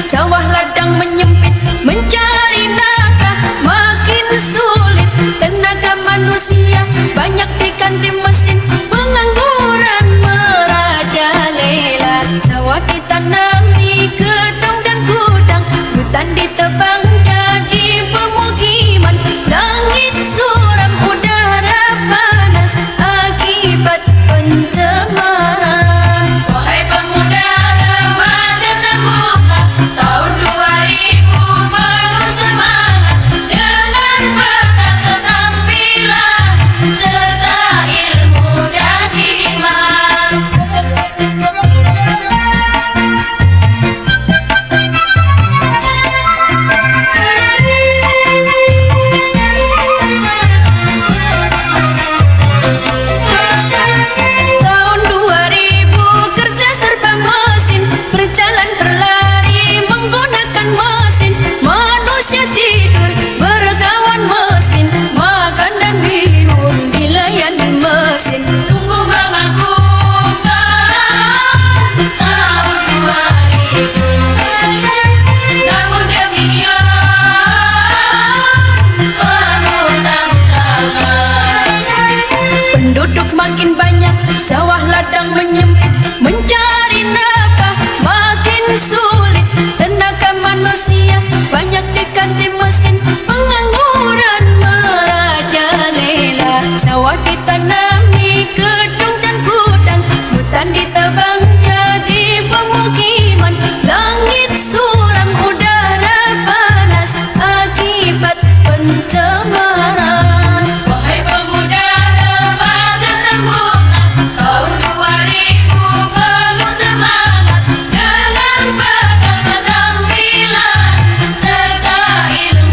Sawah ladang menyempit, mencari nafkah makin sulit. Tenaga manusia banyak diganti mesin, pengangguran merajalela. Sawah ditanami gedung dan gudang, hutan ditebang jadi pemukiman. Langit suram, udara panas akibat pencemaran. Wahai pemuda remaja semua, tahun 2000 penuh semangat dengan bekal keterampilan serta ilmu dan iman. Tahun 2000 kerja serba mesin, berjalan berlari menggunakan mesin. Manusia tidur berkawan mesin, makan dan minum dilayani mesin. Sungguh mengagumkan tahun 2000. Namun demikian penuh tantangan. Penduduk makin banyak, sawah ladang menyempit, mencari nafkah makin sulit. Tenaga manusia banyak diganti mesin, pengangguran merajalela. Sawah ditanami gedung dan gudang, hutan ditebang jadi pemukiman. Langit suram, udara panas akibat pencemaran. Wahai pemuda remaja sempurna, tahun 2000 penuh semangat dengan bekal keterampilan serta ilmu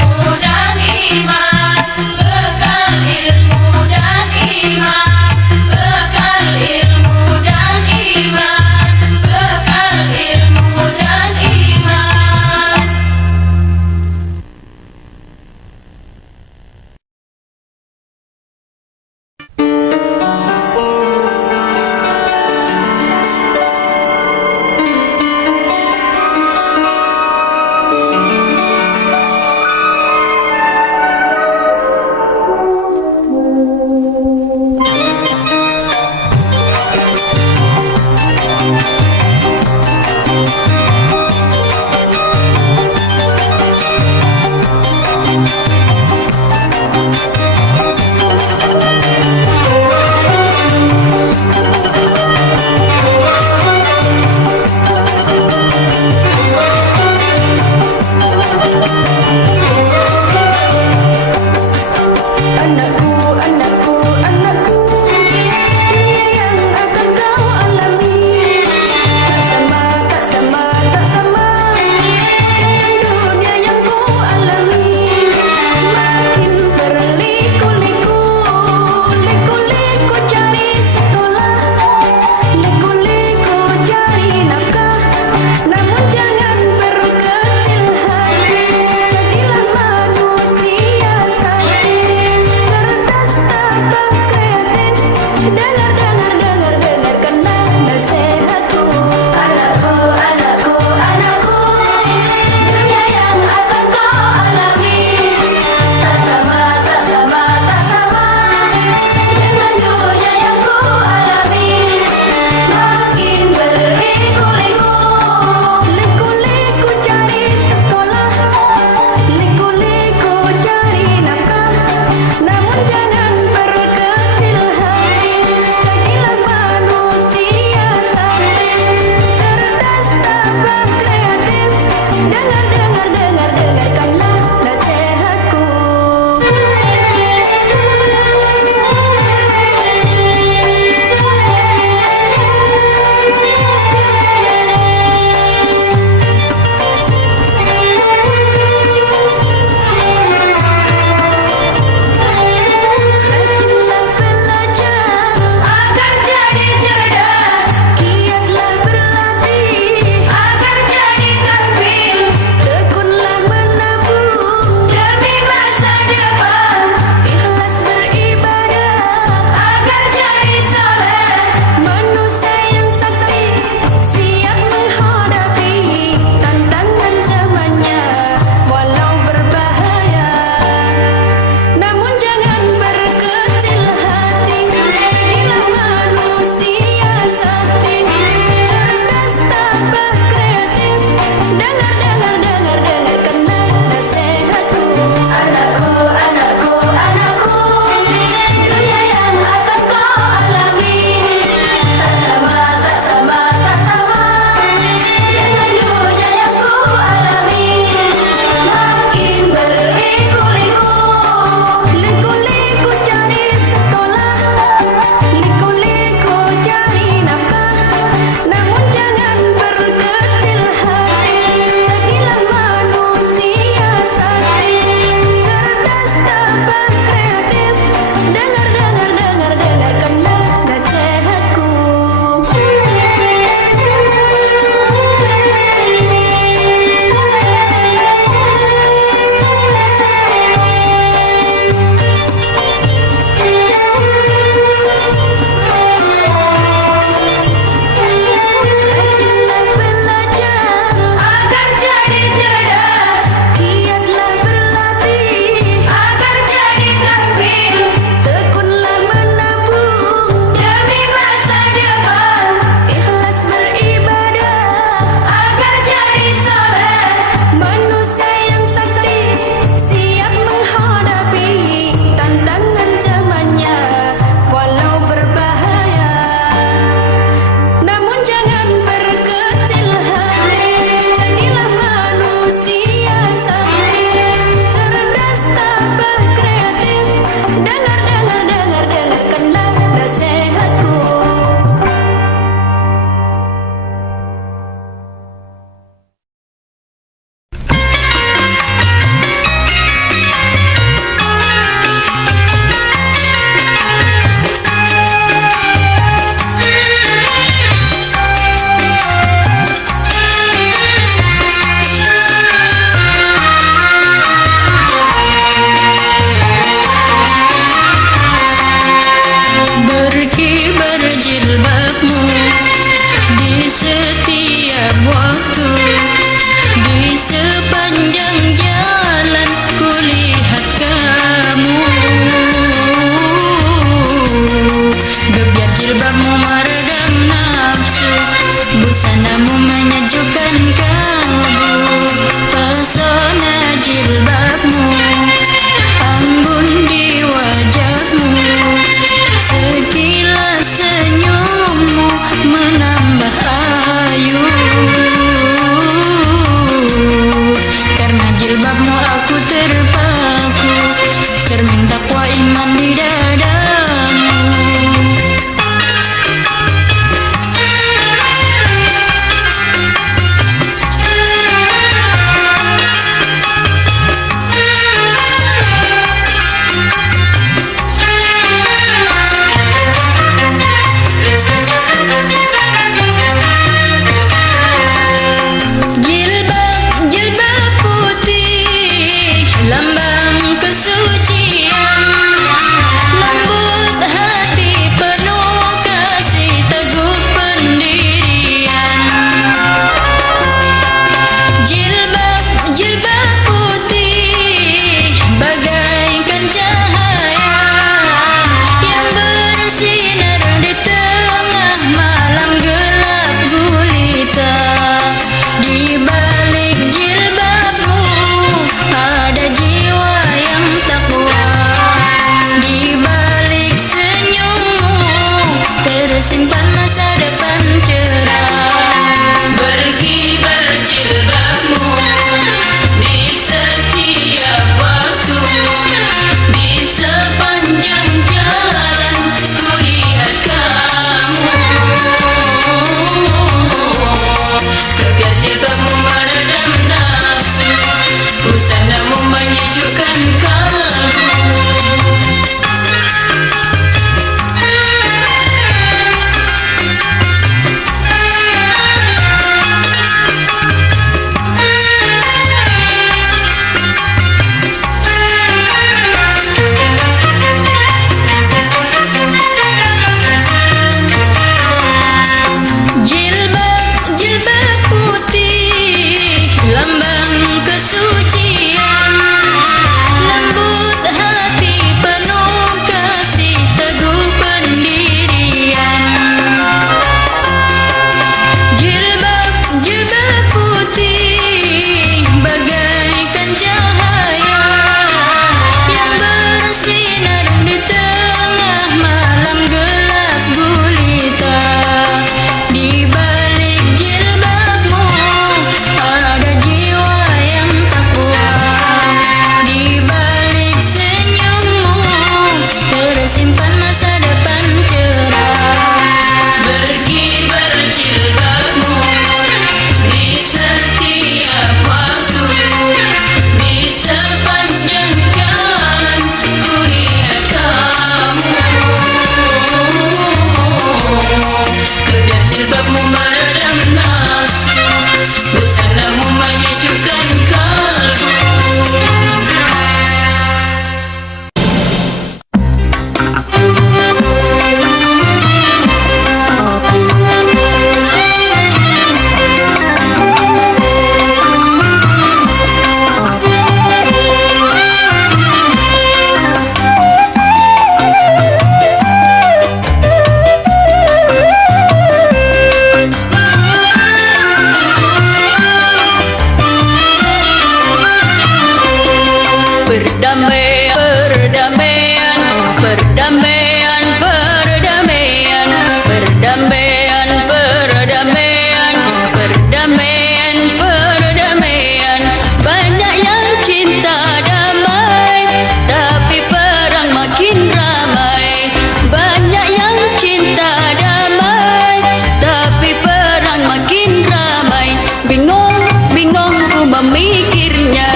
perdamaian, perdamaian, perdamaian, perdamaian, perdamaian, perdamaian, perdamaian. Banyak yang cinta damai, tapi perang makin ramai. Banyak yang cinta damai, tapi perang makin ramai. Bingung, bingung ku memikirnya.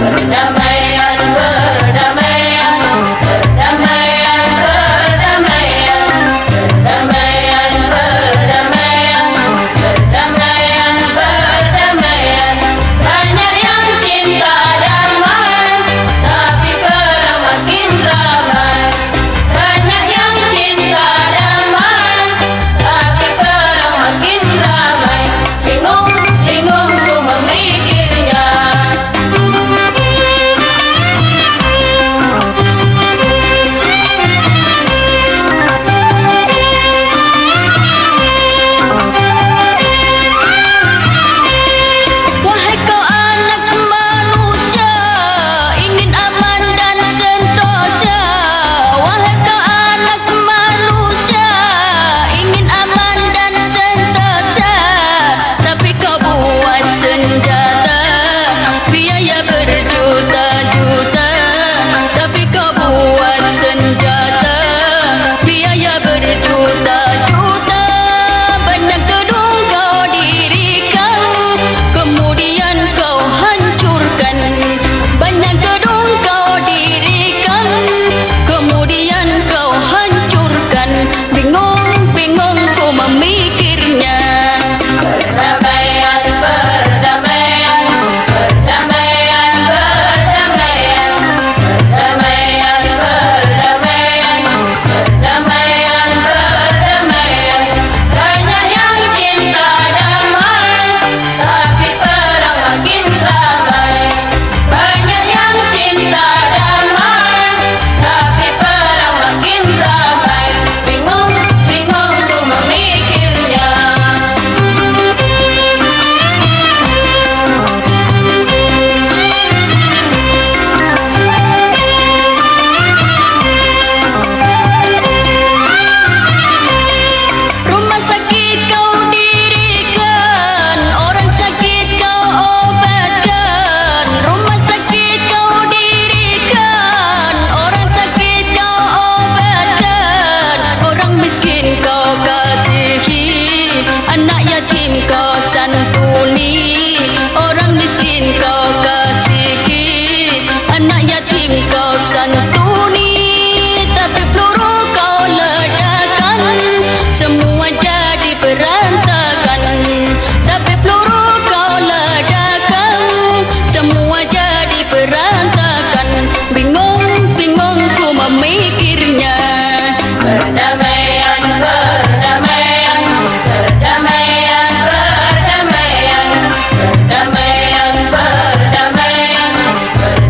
Perdamaian, perdamaian, perdamaian, perdamaian, perdamaian, perdamaian, perdamaian, perdamaian. Banyak yang cinta damai, tapi perang makin ramai. Banyak yang cinta damai, tapi perang makin ramai. Bingung, bingung ku memikirnya. Wahai kau anak manusia, ingin aman dan sentosa. Wahai kau anak manusia, ingin aman dan sentosa. Tapi kau buat senjata, biaya berjuta-juta. Tapi kau buat senjata, biaya berjuta-juta. Banyak gedung kau dirikan, kemudian kau hancurkan. Banyak gedung kau dirikan, kemudian kau hancurkan. Bingung, bingung ku memikirnya. Perdamaian, perdamaian, perdamaian, perdamaian, perdamaian, perdamaian, perdamaian, perdamaian. Banyak yang cinta damai, tapi perang makin ramai. Banyak yang cinta damai, tapi perang makin ramai. Bingung, bingung ku memikirnya. Rumah sakit kau dirikan, orang sakit kau obatkan. Rumah sakit kau dirikan, orang sakit kau obatkan. Orang miskin kau kasihi, anak yatim kau santuni. Orang miskin kau kasihi, anak yatim kau santuni. Tapi peluru kau ledakan, semua jadi berantakan. Tapi peluru kau ledakan, semua jadi berantakan. Bingung, bingung ku memikirnya. Perdamaian, perdamaian, perdamaian, perdamaian, perdamaian, perdamaian,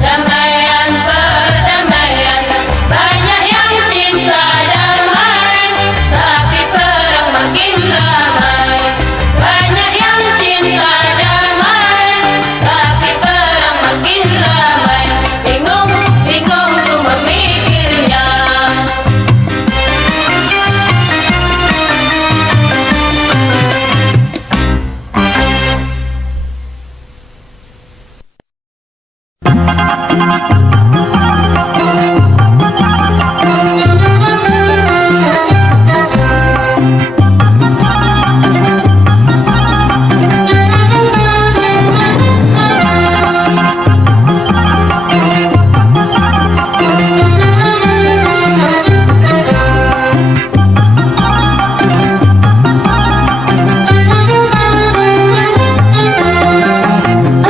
perdamaian, perdamaian. Banyak yang cinta damai, tapi perang makin ramai. Banyak yang cinta damai, tapi perang makin ramai. Bingung, bingung ku memikirnya.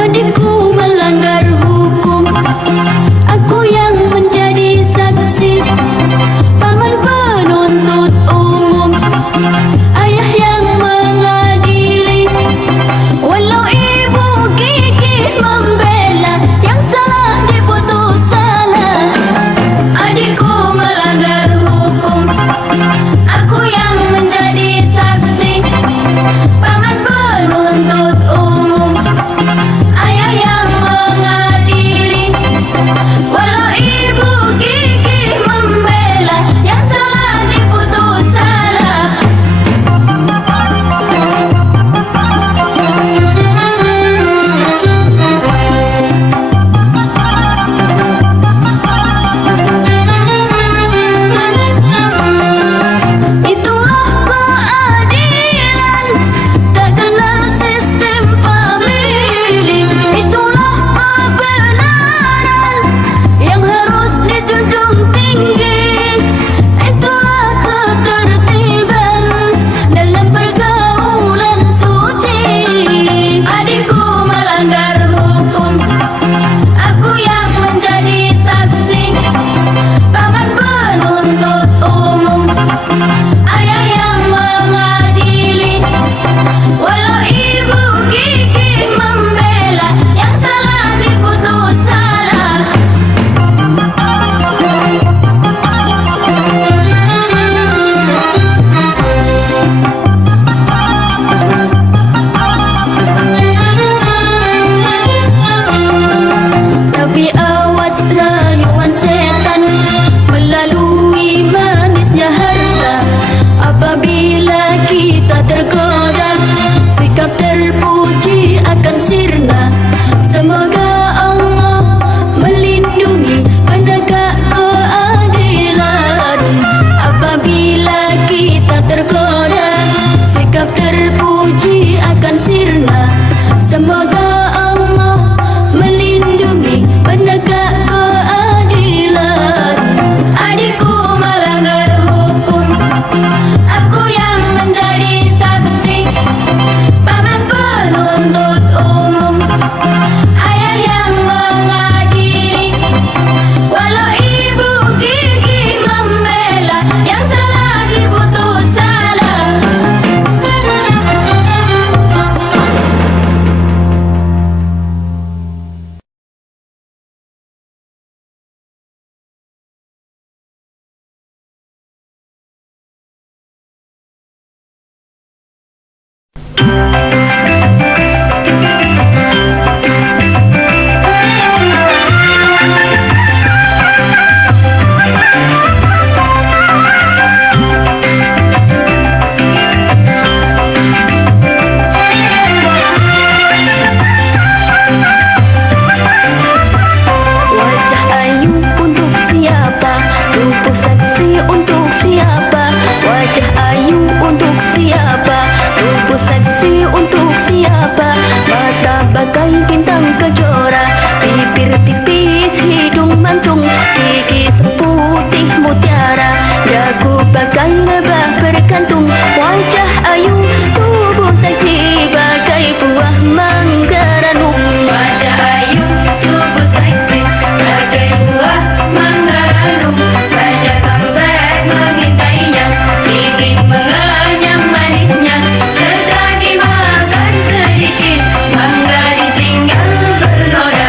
Adikku melanggar hukum, bagai bintang kejora, bibir tipis, hidung mancung, gigi seputih mutiara, dagu bagai lebah berkantung, wajah ayu, tubuh seksi bagai buah mangga ranum. Wajah ayu, tubuh seksi bagai buah mangga ranum. Raja kampret mengintainya, ingin mengenyam manisnya. Setelah dimakan sedikit, mangga ditinggal bernoda.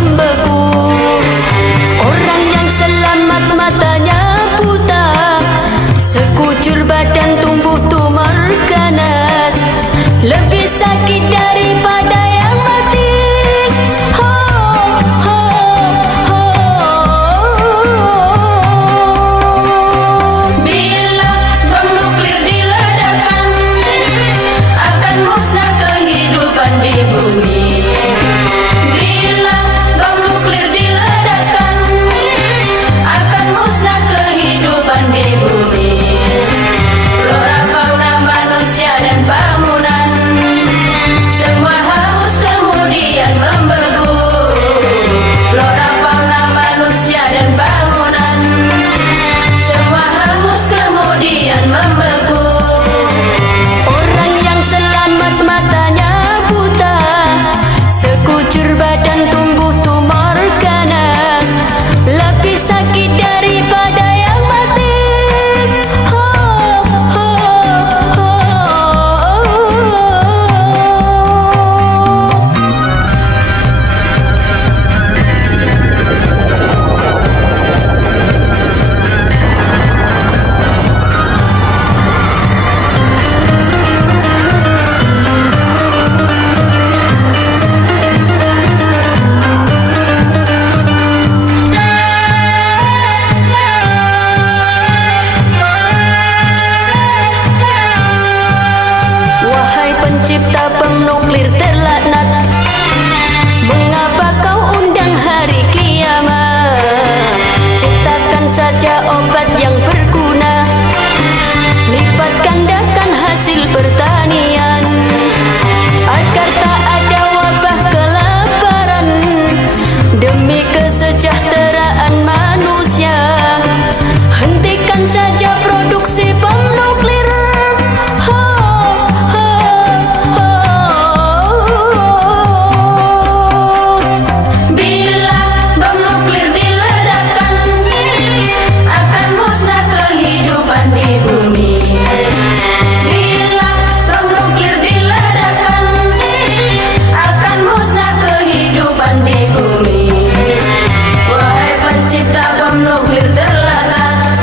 membeku. Orang yang selamat matanya buta, sekucur badan tumbuh tumor ganas, lebih sakit daripada yang mati. Ho, ho, ho. Bila bom nuklir diledakkan, akan musnah kehidupan di bumi. Bila bom nuklir diledakkan, akan musnah kehidupan di bumi. Flora, fauna, manusia dan bangunan, semua hangus kemudian membeku. Flora, fauna, manusia dan bangunan, semua hangus kemudian membeku. Orang yang selamat matanya buta, sekucur badan tumbuh tumor ganas, lebih sakit daripada yang mati. Ho, ho, ho. Wahai pencipta bom nuklir terlaknat, mengapa kau undang hari kiamat? Ciptakan saja obat yang berguna, lipat gandakan hasil pertanian, agar tak ada wabah kelaparan, demi kesejahteraan manusia. Hentikan saja produksi bom nuklir. Ho, ho, ho. Bila bom nuklir diledakkan, akan musnah kehidupan di bumi. Bila bom nuklir diledakkan, akan musnah kehidupan di bumi. Wahai pencipta bom nuklir terlaknat,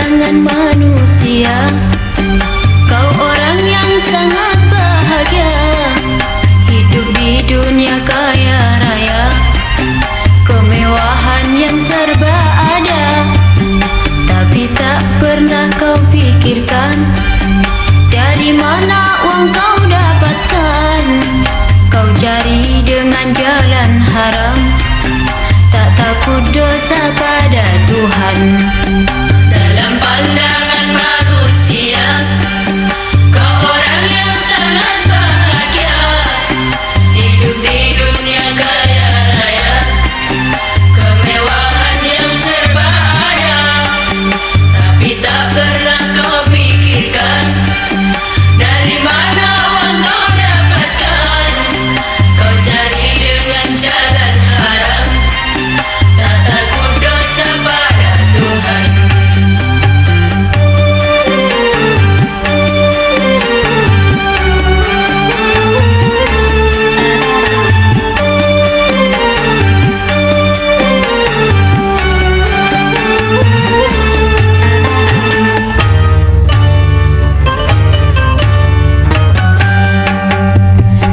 pandangan manusia, kau orang yang sangat bahagia, hidup di dunia kaya raya, kemewahan yang serba ada. Tapi tak pernah kau pikirkan dari mana uang kau dapatkan. Kau cari dengan jalan haram, tak takut dosa pada Tuhan. Dalam pandangan manusia, kau orang yang sangat bahagia, hidup di dunia kaya raya, kemewahan yang serba ada. Tapi tak pernah kau pikirkan dari mana uang kau dapatkan. Kau cari dengan jalan haram, tak takut dosa pada Tuhan.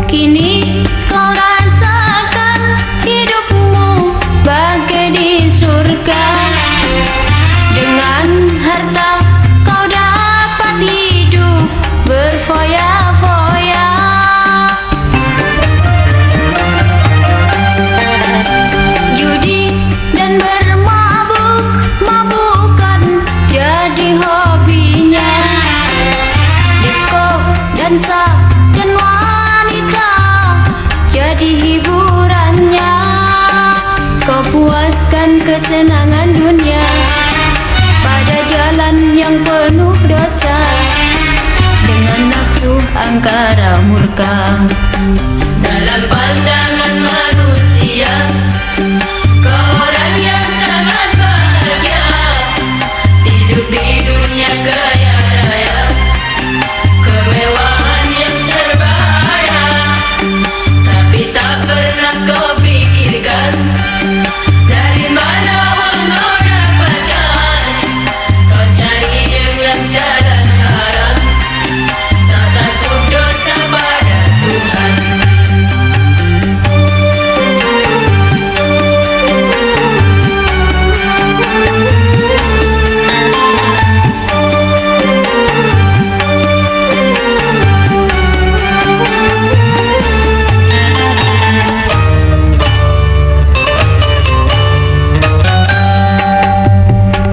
Kini kau rasakan hidupmu bagai di surga. Dengan harta kau dapat hidup berfoya-foya. Judi dan bermabuk-mabukan jadi hobinya. Disko, dansa, dan wanita jadi hiburannya. Kau puaskan kesenangan dunia pada jalan yang penuh dosa, dengan nafsu angkara murka. Dalam pandangan manusia, kau orang yang sangat bahagia, hidup di dunia kaya raya, kemewahan yang serba ada. Tapi tak pernah kau pikirkan dari mana uang kau dapatkan. Kau cari dengan jalan haram, tak takut dosa pada Tuhan.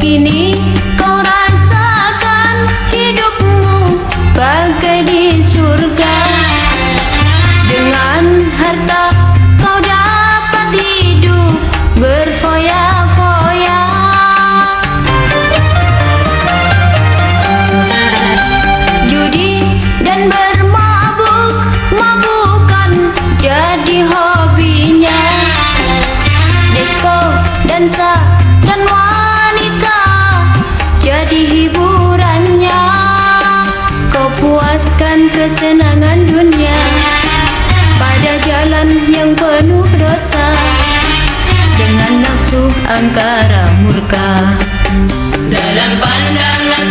Kini kau rasakan hidupmu bagai di surga. Dengan harta kau dapat hidup berfoya-foya. Judi dan bermabuk-mabukan jadi hobinya. Disko, dansa, dan wanita jadi hiburannya. Kau puaskan kesenangan dunia pada jalan yang penuh dosa, dengan nafsu angkara murka. Dalam pandangan